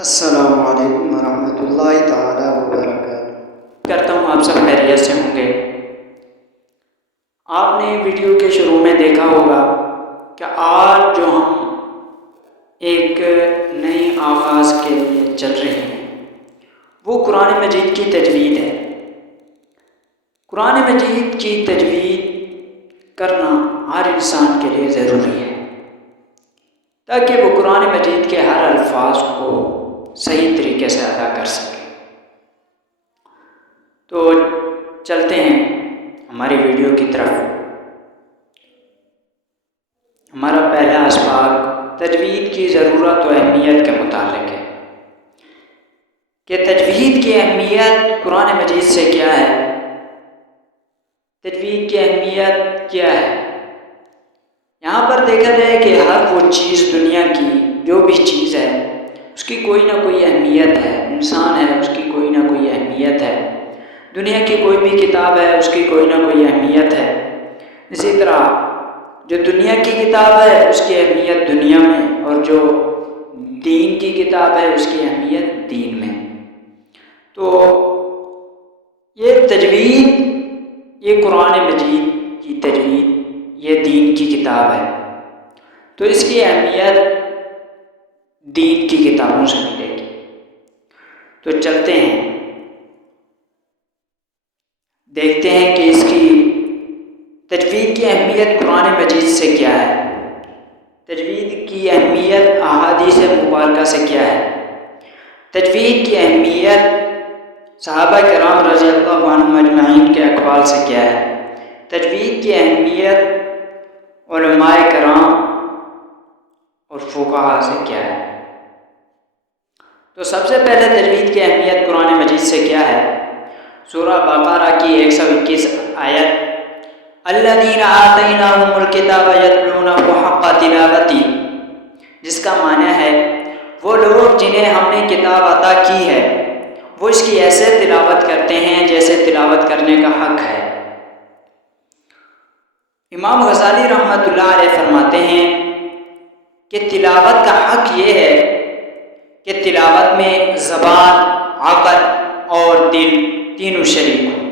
السلام علیکم ورحمۃ اللہ تعالیٰ وبرکاتہ۔ کرتا ہوں آپ سب خیریت سے ہوں گے۔ آپ نے ویڈیو کے شروع میں دیکھا ہوگا کہ آج جو ہم ایک نئے آغاز کے لیے چل رہے ہیں وہ قرآن مجید کی تجوید ہے۔ قرآن مجید کی تجوید کرنا ہر انسان کے لیے ضروری ہے تاکہ وہ قرآن مجید کے ہر الفاظ کو صحیح طریقے سے ادا کر سکے۔ تو چلتے ہیں ہماری ویڈیو کی طرف۔ ہمارا پہلا اسباق تجوید کی ضرورت و اہمیت کے متعلق ہے کہ تجوید کی اہمیت قرآن مجید سے کیا ہے، تجوید کی اہمیت کیا ہے۔ یہاں پر دیکھا جائے کہ ہر وہ چیز دنیا کی جو بھی چیز ہے اس کی کوئی نہ کوئی اہمیت ہے، انسان ہے اس کی کوئی نہ کوئی اہمیت ہے، دنیا کی کوئی بھی کتاب ہے اس کی کوئی نہ کوئی اہمیت ہے۔ اسی طرح جو دنیا کی کتاب ہے اس کی اہمیت دنیا میں، اور جو دین کی کتاب ہے اس کی اہمیت دین میں۔ تو یہ تجوید، یہ قرآن مجید کی تجوید، یہ دین کی کتاب ہے، تو اس کی اہمیت دین کی کتابوں سے ملے گی۔ تو چلتے ہیں دیکھتے ہیں کہ اس کی تجوید کی اہمیت قرآن مجید سے کیا ہے، تجوید کی اہمیت احادیث مبارکہ سے کیا ہے، تجوید کی اہمیت صحابہ کرام رضی اللہ عنہم اجمعین کے اقوال سے کیا ہے، تجوید کی اہمیت علماء کرام اور فقہاء سے کیا ہے۔ تو سب سے پہلے تجوید کی اہمیت قرآن مجید سے کیا ہے۔ سورہ بقرہ کی 121 آیت الذین آتیناہم الکتاب یتلونہ حق تلاوتہ، جس کا معنی ہے وہ لوگ جنہیں ہم نے کتاب عطا کی ہے وہ اس کی ایسے تلاوت کرتے ہیں جیسے تلاوت کرنے کا حق ہے۔ امام غزالی رحمۃ اللہ علیہ فرماتے ہیں کہ تلاوت کا حق یہ ہے کہ تلاوت میں زبان، عقل اور دل تینوں شریک ہوں۔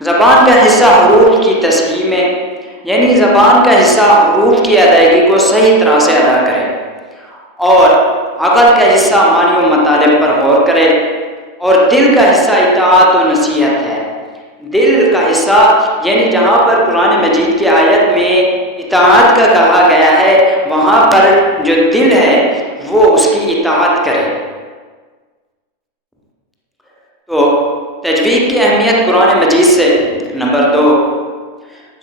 زبان کا حصہ حروف کی تصحیح میں، یعنی زبان کا حصہ حروف کی ادائیگی کو صحیح طرح سے ادا کرے، اور عقل کا حصہ معنی و مطالب پر غور کرے، اور دل کا حصہ اطاعت و نصیحت ہے۔ دل کا حصہ یعنی جہاں پر قرآن مجید کی آیت میں اطاعت کا کہا گیا ہے وہاں پر جو دل ہے وہ اس کی اطاعت کرے۔ تو تجوید کی اہمیت قرآن مجید سے۔ نمبر 2،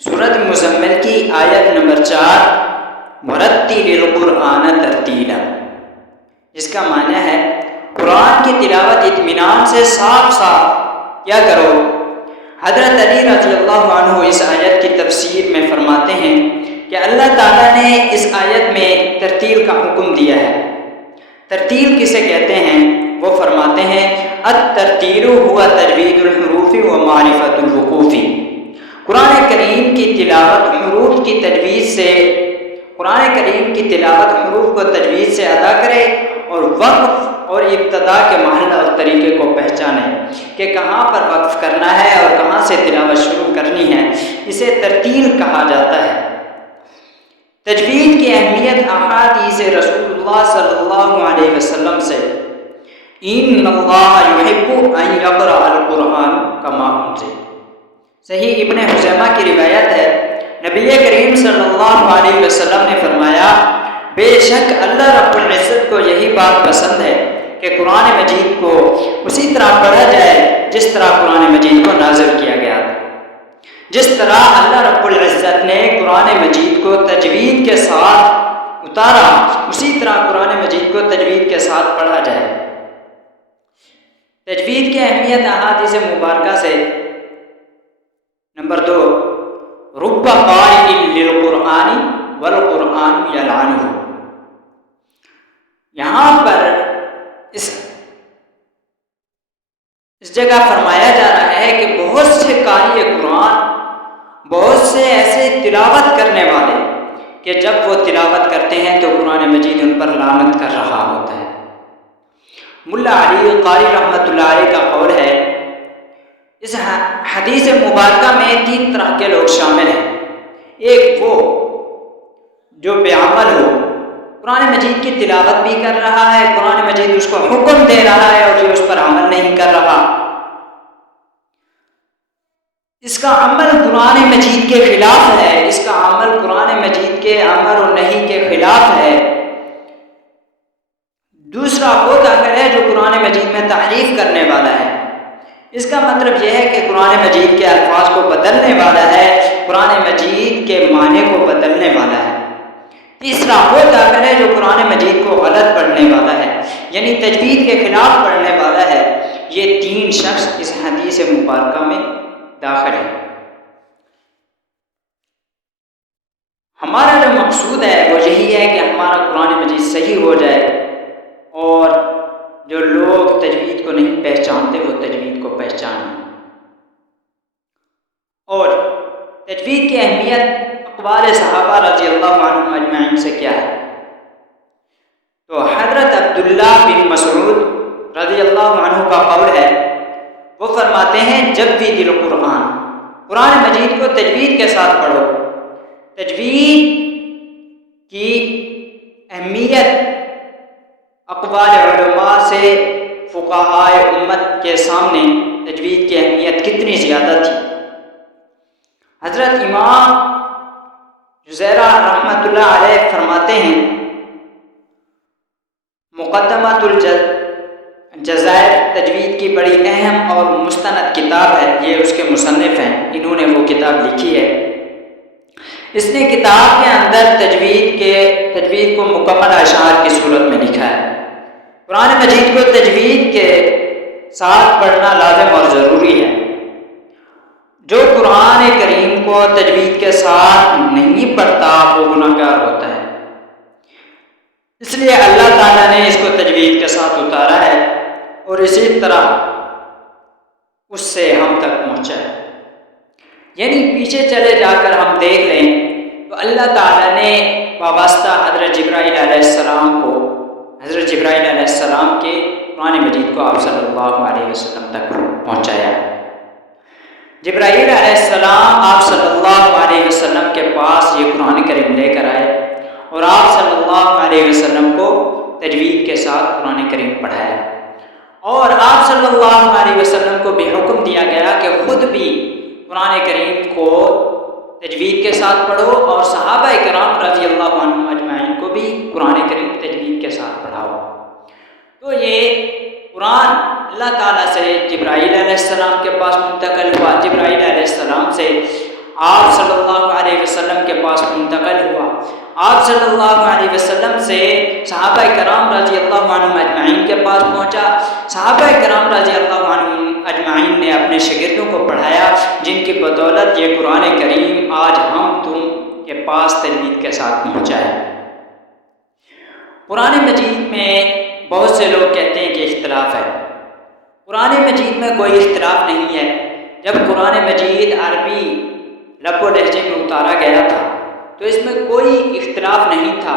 سورۃ مزمل کی آیت نمبر 4 ورتل القرآن ترتیلا، جس کا معنی ہے قرآن کی تلاوت اطمینان سے صاف صاف کیا کرو۔ حضرت علی رضی اللہ عنہ اس آیت کی تفسیر میں فرماتے ہیں کہ اللہ تعالیٰ نے اس آیت میں ترتیل کا حکم دیا ہے۔ ترتیل کسے کہتے ہیں؟ وہ فرماتے ہیں الترتیل ہوا تجوید الحروف و معرفت الوقوف۔ قرآن کریم کی تلاوت حروف کی تجوید سے، قرآن کریم کی تلاوت حروف کو تجوید سے ادا کرے اور وقف اور ابتدا کے محل اور طریقے کو پہچانے کہ کہاں پر وقف کرنا ہے اور کہاں سے تلاوت شروع کرنی ہے، اسے ترتیل کہا جاتا ہے۔ تجوید کی اہمیت احادیث رسول اللہ صلی اللہ علیہ وسلم سے ان اللہ یحب ان یقرأ القرآن کما انزل، صحیح ابن خزیمہ کی روایت ہے، نبی کریم صلی اللہ علیہ وسلم نے فرمایا بے شک اللہ رب العزت کو یہی بات پسند ہے کہ قرآن مجید کو اسی طرح پڑھا جائے جس طرح قرآن مجید کو نازل کیا گیا تھا۔ جس طرح اللہ رب العزت نے قرآن مجید کو تجوید کے ساتھ اتارا اسی طرح قرآن مجید کو تجوید کے ساتھ پڑھا جائے۔ تجوید کی اہمیت احادیث مبارکہ سے۔ نمبر 2، رب قارئ للقرآن والقرآن یلعنہ، یہاں پر اس جگہ فرمایا جا رہا ہے کہ بہت سے قاری قرآن، بہت سے ایسے تلاوت کرنے والے کہ جب وہ تلاوت کرتے ہیں تو قرآن مجید ان پر لعنت کر رہا ہوتا ہے۔ ملا علی قاری رحمۃ اللہ علیہ کا قول ہے، اس حدیث مبارکہ میں 3 طرح کے لوگ شامل ہیں۔ ایک وہ جو بے عمل ہو، قرآن مجید کی تلاوت بھی کر رہا ہے، قرآن مجید اس کو حکم دے رہا ہے اور یہ اس پر عمل نہیں کر رہا، اس کا عمل قرآن مجید کے خلاف ہے، اس کا عمل قرآن مجید کے امر و نہی کے خلاف ہے۔ دوسرا وہ کافر ہے جو قرآن مجید میں تحریف کرنے والا ہے، اس کا مطلب یہ ہے کہ قرآن مجید کے الفاظ کو بدلنے والا ہے، قرآن مجید کے معنی کو بدلنے والا ہے۔ تیسرا وہ کافر ہے جو قرآن مجید کو غلط پڑھنے والا ہے، یعنی تجوید کے خلاف پڑھنے والا ہے۔ یہ 3 شخص اس حدیث مبارکہ میں داخل ہے۔ ہمارا جو مقصود ہے وہ یہی ہے کہ ہمارا قرآن مجید صحیح ہو جائے اور جو لوگ تجوید کو نہیں پہچانتے وہ تجوید کو پہچانیں۔ اور تجوید کی اہمیت اقوال صحابہ رضی اللہ عنہم اجمعین سے کیا ہے؟ تو حضرت عبداللہ بن مسعود رضی اللہ عنہ کا قول ہے، وہ فرماتے ہیں جوید القرآن، قرآن مجید کو تجوید کے ساتھ پڑھو۔ تجوید کی اہمیت اقوال علماء سے فقہائے امت کے سامنے تجوید کی اہمیت کتنی زیادہ تھی۔ حضرت امام جزیرہ رحمۃ اللہ علیہ فرماتے ہیں، مقدمۃ الجزائر تجوید کی بڑی اہم اور مستند کتاب ہے، یہ اس کے مصنف ہیں، انہوں نے وہ کتاب لکھی ہے۔ اس نے کتاب کے اندر تجوید کو مکمل اشعار کی صورت میں لکھا ہے۔ قرآن مجید کو تجوید کے ساتھ پڑھنا لازم اور ضروری ہے۔ جو قرآن کریم کو تجوید کے ساتھ نہیں پڑھتا وہ گناہگار ہوتا ہے، اس لیے اللہ تعالیٰ نے اس کو تجوید کے ساتھ اتارا ہے اور اسی طرح اس سے ہم تک پہنچا ہے۔ یعنی پیچھے چلے جا کر ہم دیکھ لیں تو اللہ تعالیٰ نے وابستہ حضرت جبرائیل علیہ السلام کو، حضرت جبرائیل علیہ السلام کے قرآن مجید کو آپ صلی اللہ علیہ وسلم تک پہنچایا۔ جبرائیل علیہ السلام آپ صلی اللہ علیہ وسلم کے پاس یہ قرآن کریم لے کر آئے اور آپ صلی اللہ علیہ وسلم کو تجوید کے ساتھ قرآن کریم پڑھایا، اور آپ صلی اللہ علیہ وسلم کو بھی حکم دیا گیا کہ خود بھی قرآن کریم کو تجوید کے ساتھ پڑھو اور صحابہ کرام رضی اللہ عنہم اجمعین کو بھی قرآن کریم تجوید کے ساتھ پڑھاؤ۔ تو یہ قرآن اللہ تعالیٰ سے جبرائیل علیہ السلام کے پاس منتقل ہوا، جبرائیل علیہ السلام سے آپ صلی اللہ علیہ وسلم کے پاس منتقل ہوا، آپ صلی اللہ علیہ وسلم سے صحابہ کرام رضی اللہ عنہم اجمعین کے پاس پہنچا، صحابہ کرام رضی اللہ عنہم اجمعین نے اپنے شاگردوں کو پڑھایا، جن کی بدولت یہ قرآن کریم آج ہم تم کے پاس تجوید کے ساتھ پہنچا ہے۔ قرآن مجید میں بہت سے لوگ کہتے ہیں کہ اختلاف ہے، قرآن مجید میں کوئی اختلاف نہیں ہے۔ جب قرآن مجید عربی لب و لہجے میں اتارا گیا تھا تو اس میں کوئی اختلاف نہیں تھا۔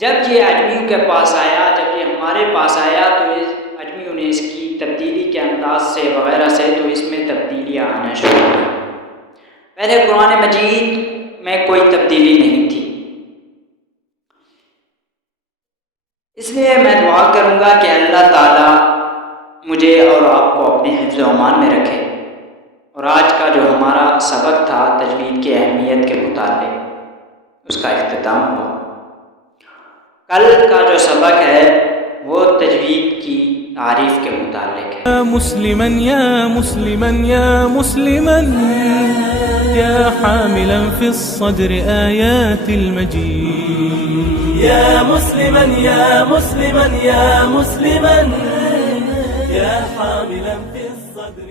جب یہ اجمیوں کے پاس آیا، جب یہ ہمارے پاس آیا تو اجمیوں نے اس کی تبدیلی کے انداز سے وغیرہ سے تو اس میں تبدیلیاں آنا شروع ہوئی۔ پہلے قرآن مجید میں کوئی تبدیلی نہیں تھی۔ اس لیے میں دعا کروں گا کہ اللہ تعالیٰ مجھے اور آپ کو اپنے حفظ و امان میں رکھے، اور آج کا جو ہمارا سبق تھا تجوید کی اہمیت کے متعلق اس کا اختتام ہوا۔ کل کا جو سبق ہے وہ تجوید کی تعریف کے متعلق ہے۔ یا مسلما یا مسلما یا مسلما یا حاملا فی الصدر آیات المجید، یا مسلما یا مسلما یا مسلما یا حاملا فی الصدر